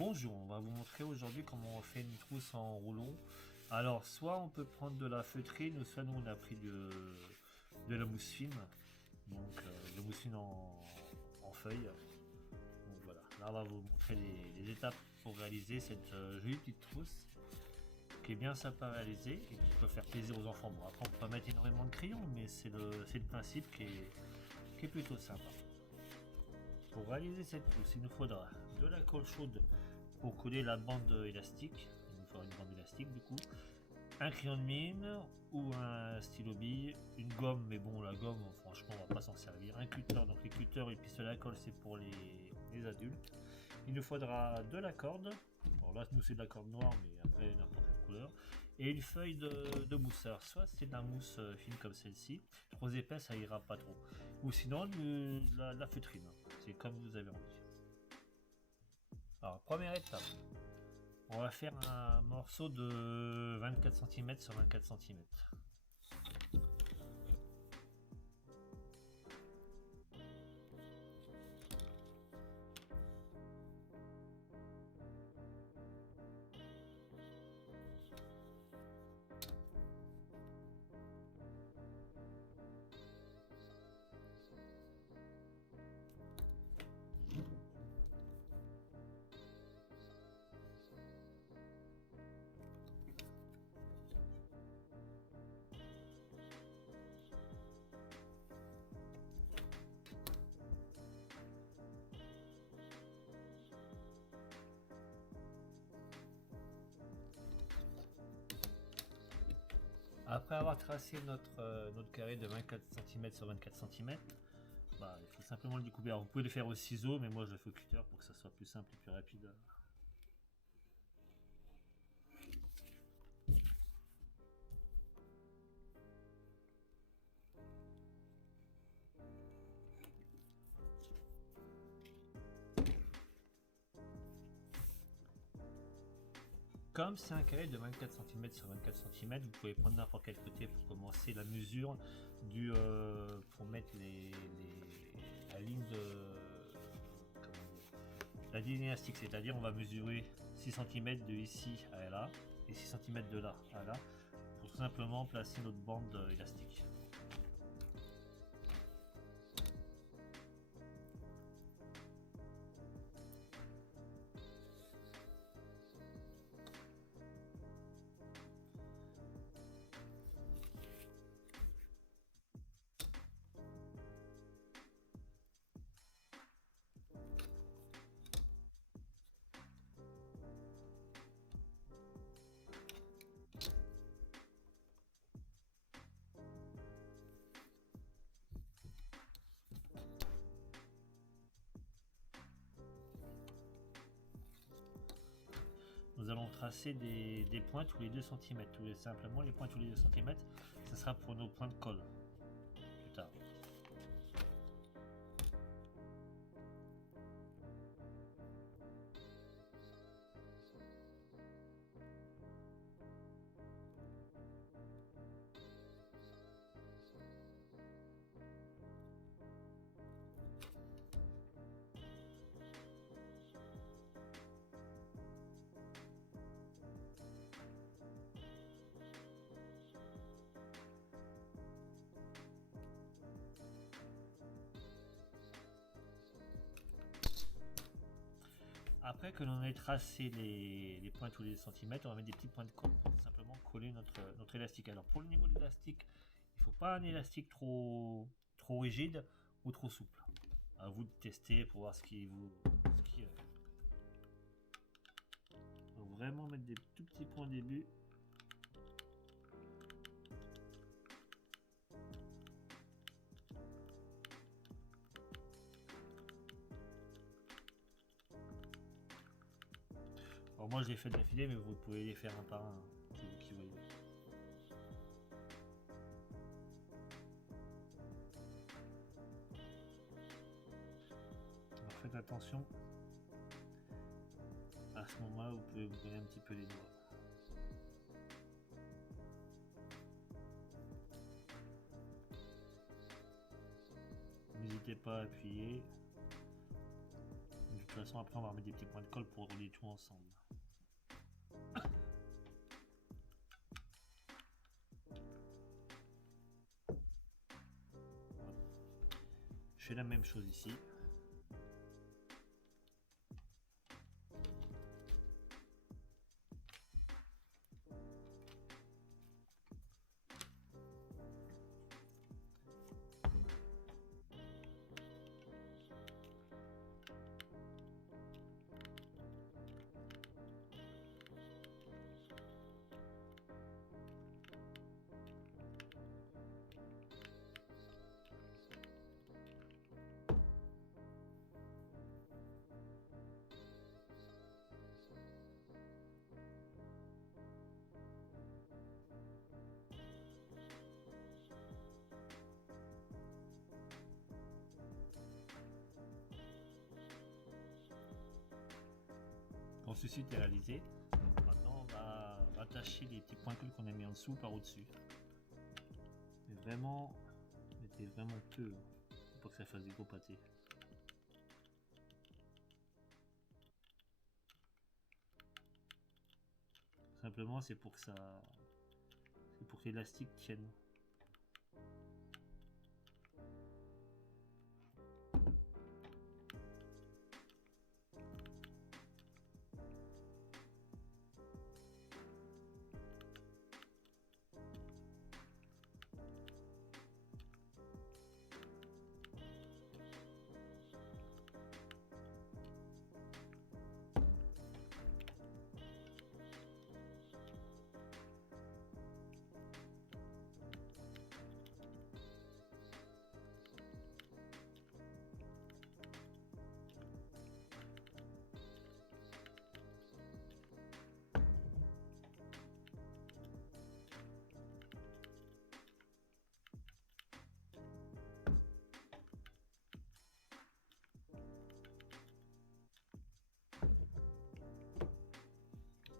Bonjour, on va vous montrer aujourd'hui comment on fait une trousse en roulon. Alors, soit on peut prendre de la feutrine, ou soit nous on a pris de la mousse fine. Donc, de mousse fine en feuille. Donc voilà, là on va vous montrer les étapes pour réaliser cette jolie petite trousse qui est bien sympa à réaliser et qui peut faire plaisir aux enfants. Bon, après on peut pas mettre énormément de crayons, mais c'est le principe qui est plutôt sympa. Pour réaliser cette trousse, il nous faudra de la colle chaude pour coller la bande élastique. Il nous faudra une bande élastique du coup. Un crayon de mine ou un stylo bille, une gomme, mais bon la gomme franchement on va pas s'en servir. Un cutter, donc les cutters et puis la colle c'est pour les adultes. Il nous faudra de la corde. Alors là nous c'est de la corde noire mais après n'importe quelle couleur. Et une feuille de mousseur. Soit c'est de la mousse fine comme celle-ci, trop épaisse ça ira pas trop. Ou sinon de la feutrine. C'est comme vous avez envie. Alors première étape. On va faire un morceau de 24 cm sur 24 cm. Après avoir tracé notre carré de 24 cm sur 24 cm, bah, il faut simplement le découper. Alors, vous pouvez le faire au ciseau, mais moi je le fais au cutter pour que ça soit plus simple et plus rapide. Comme c'est un carré de 24 cm sur 24 cm, vous pouvez prendre n'importe quel côté pour commencer la mesure pour mettre la ligne la ligne élastique, c'est-à-dire on va mesurer 6 cm de ici à là et 6 cm de là à là pour tout simplement placer notre bande élastique. Nous allons tracer des points tous les 2 cm. Simplement, les points tous les 2 cm, ce sera pour nos points de colle plus tard. Après que l'on ait tracé les points tous les centimètres, on va mettre des petits points de colle pour tout simplement coller notre élastique. Alors pour le niveau de l'élastique, il ne faut pas un élastique trop rigide ou trop souple. À vous de tester pour voir ce qui faut vraiment mettre des tout petits points au début. Alors moi je les fais d'affilée, mais vous pouvez les faire un par un, qui voyez. Alors faites attention. À ce moment-là, vous pouvez vous brûler un petit peu les doigts. N'hésitez pas à appuyer. toute façon, après, on va remettre des petits points de colle pour rouler tout ensemble. Je fais la même chose ici. Quand ceci est réalisé, maintenant on va attacher les petits points qu'on a mis en dessous par au-dessus. Mais vraiment, mettez vraiment peu pour que ça fasse des gros pâtés. Simplement c'est pour que l'élastique tienne.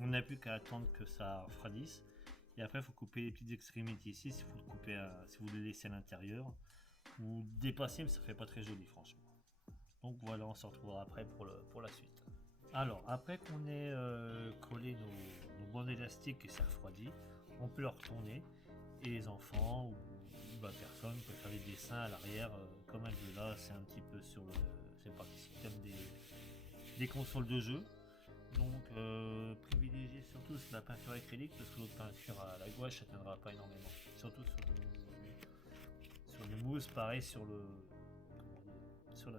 On n'a plus qu'à attendre que ça refroidisse. Et après, il faut couper les petites extrémités ici. Si vous le coupez, si vous le laissez à l'intérieur, ou dépasser, mais ça fait pas très joli, franchement. Donc voilà, on se retrouvera après pour la suite. Alors, après qu'on ait collé nos bandes élastiques et c'est refroidi, on peut le retourner. Et les enfants ou personne peut faire des dessins à l'arrière comme elle veut. Là, c'est un petit peu sur c'est parti système des consoles de jeu. Donc privilégiez surtout la peinture acrylique parce que l'autre peinture à la gouache ça tiendra pas énormément. Surtout sur le mousse, pareil sur la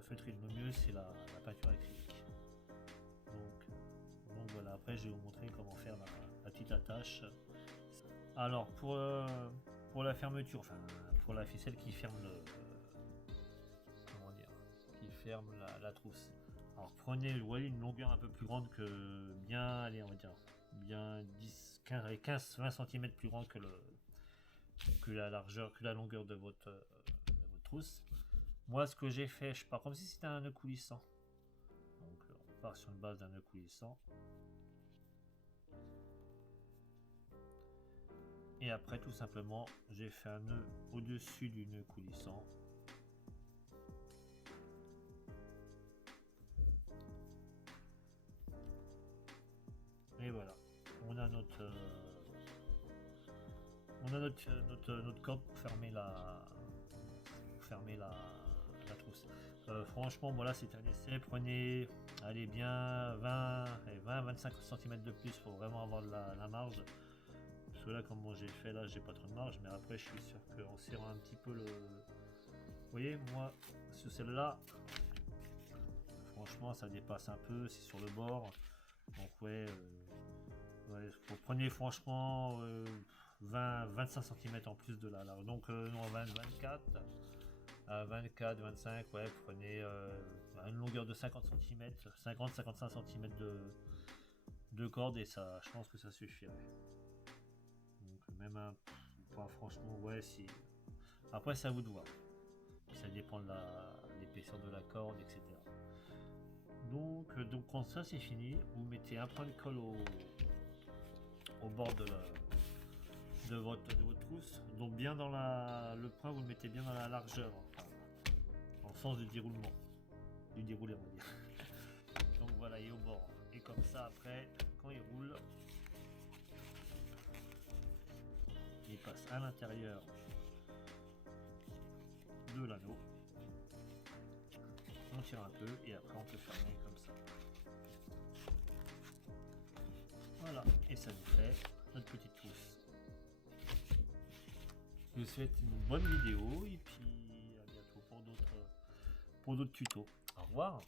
feutrine. Le mieux c'est la peinture acrylique. Donc voilà, après je vais vous montrer comment faire la petite attache. Alors pour la fermeture, enfin pour la ficelle qui ferme qui ferme la trousse. Alors prenez, vous voyez, une longueur un peu plus grande que bien, allez, on va dire bien 10, 15, 20 cm plus grand que la largeur, que la longueur de votre trousse. Moi, ce que j'ai fait, je pars comme si c'était un nœud coulissant. Donc on part sur une base d'un nœud coulissant. Et après, tout simplement, j'ai fait un nœud au-dessus du nœud coulissant. Et voilà, on a notre corde pour fermer la trousse. Franchement, voilà, c'est un essai. Prenez, allez bien 20-25 cm de plus pour vraiment avoir de la marge. Parce que là, comme moi j'ai fait, là, j'ai pas trop de marge, mais après, je suis sûr qu'en serrant un petit peu le. Vous voyez, moi, sur celle-là, franchement, ça dépasse un peu, c'est sur le bord. Donc, ouais, vous prenez franchement 20-25 cm en plus de la large. Donc, non, 24, 25, ouais, prenez une longueur de 50 cm, 50-55 cm de corde et ça, je pense que ça suffirait. Donc, même pas franchement, ouais, si. Après, ça vous de voir. Ça dépend de l'épaisseur de la corde, etc. Donc quand ça c'est fini, vous mettez un point de colle au bord de votre trousse. Donc bien dans le point, vous le mettez bien dans la largeur, en sens du déroulement. Du déroulé, on va dire. Donc voilà, et au bord. Et comme ça, après, quand il roule, il passe à l'intérieur de l'anneau. On tire un peu et après on peut fermer comme ça. Voilà, et ça nous fait notre petite trousse. Je vous souhaite une bonne vidéo et puis à bientôt pour d'autres tutos. Au revoir.